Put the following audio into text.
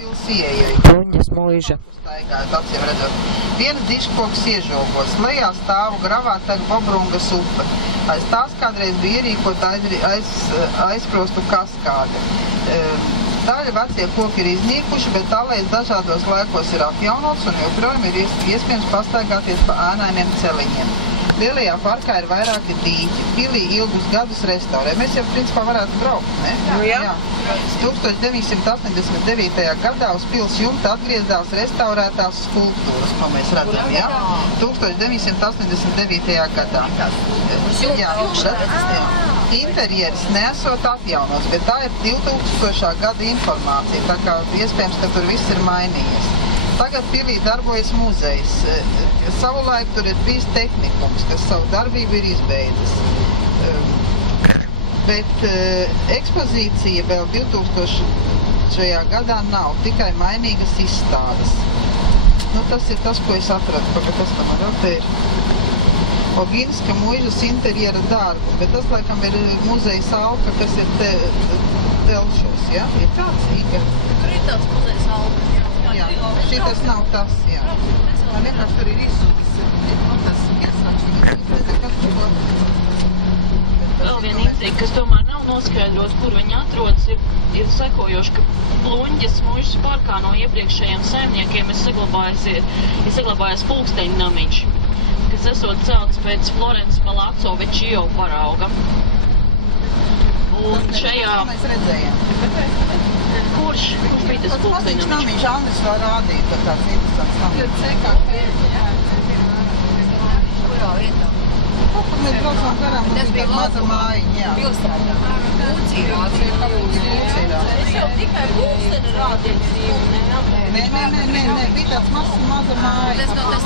Bruņas mūža. Staigājot, acīm redzot. Viens dižkoks iežogos, lejā stāvu gravātaga Bobrungas upe. Aiz tās kādreiz bija ierīkota aizprostu kaskāde. Daļa vecie koki ir iznīkuši, bet alejas dažādos laikos ir atjaunots un joprojām ir iespējams pastaigāties pa ēnainiem celiņiem. Lielajā parkā ir vairāki dīķi. Pilī ilgus gadus restaurē. Mēs jau, principā, varētu braukt, ne? Jā. 1989. gadā uz pils jumta atgriezās restaurētās skulptūras, ko mēs redzam, jā? 1989. gadā. Jā. Interjeris nesot atjaunots, bet tā ir 2000. gada informācija, tā kā iespējams, ka tur viss ir mainījies. Tagad pilī darbojas muzejs. Savulaik tur ir bijis tehnikums, kas savu darbību ir izbeidzis. Bet ekspozīcija vēl 2000. gadā nav, tikai mainīgas izstādes. Nu, tas ir tas, ko es atradu, pagad tas tam vēl te ir. Oginska muižas interjera darbu, bet tas, laikam, ir muzejs Alka, kas ir Telšos, ja? Ir tāds, Iga? Tur ir tāds muzejs Alka, jā. Šitas nav tas, jā. Tā vienkārši tur ir izsūtis. Tas Vēl viena intriga, kas tomēr nav noskaidrot, kur viņi atrodas, ir sekojoši, ka Bluņģes muižas parkā no iepriekšējiem saimniekiem ir saglabājies pulksteņu namiņš, kas esot celts pēc Florence Palazzo Vecchio parauga. Un šajā... Mēs redzējām. Kurš bija tas pulksteņu namiņš? Viņš Andris vēl rādīja, ka tāds interesants namiņš. Tur cekā, kurā vietā? Kur mēs braucām garām, tas bija maza mājiņa, jā. Pilsētā. Lūcī rādīja. Es jau tikai pulksteni rādīju. Nē, bija tāds maza māja. Tas nav tas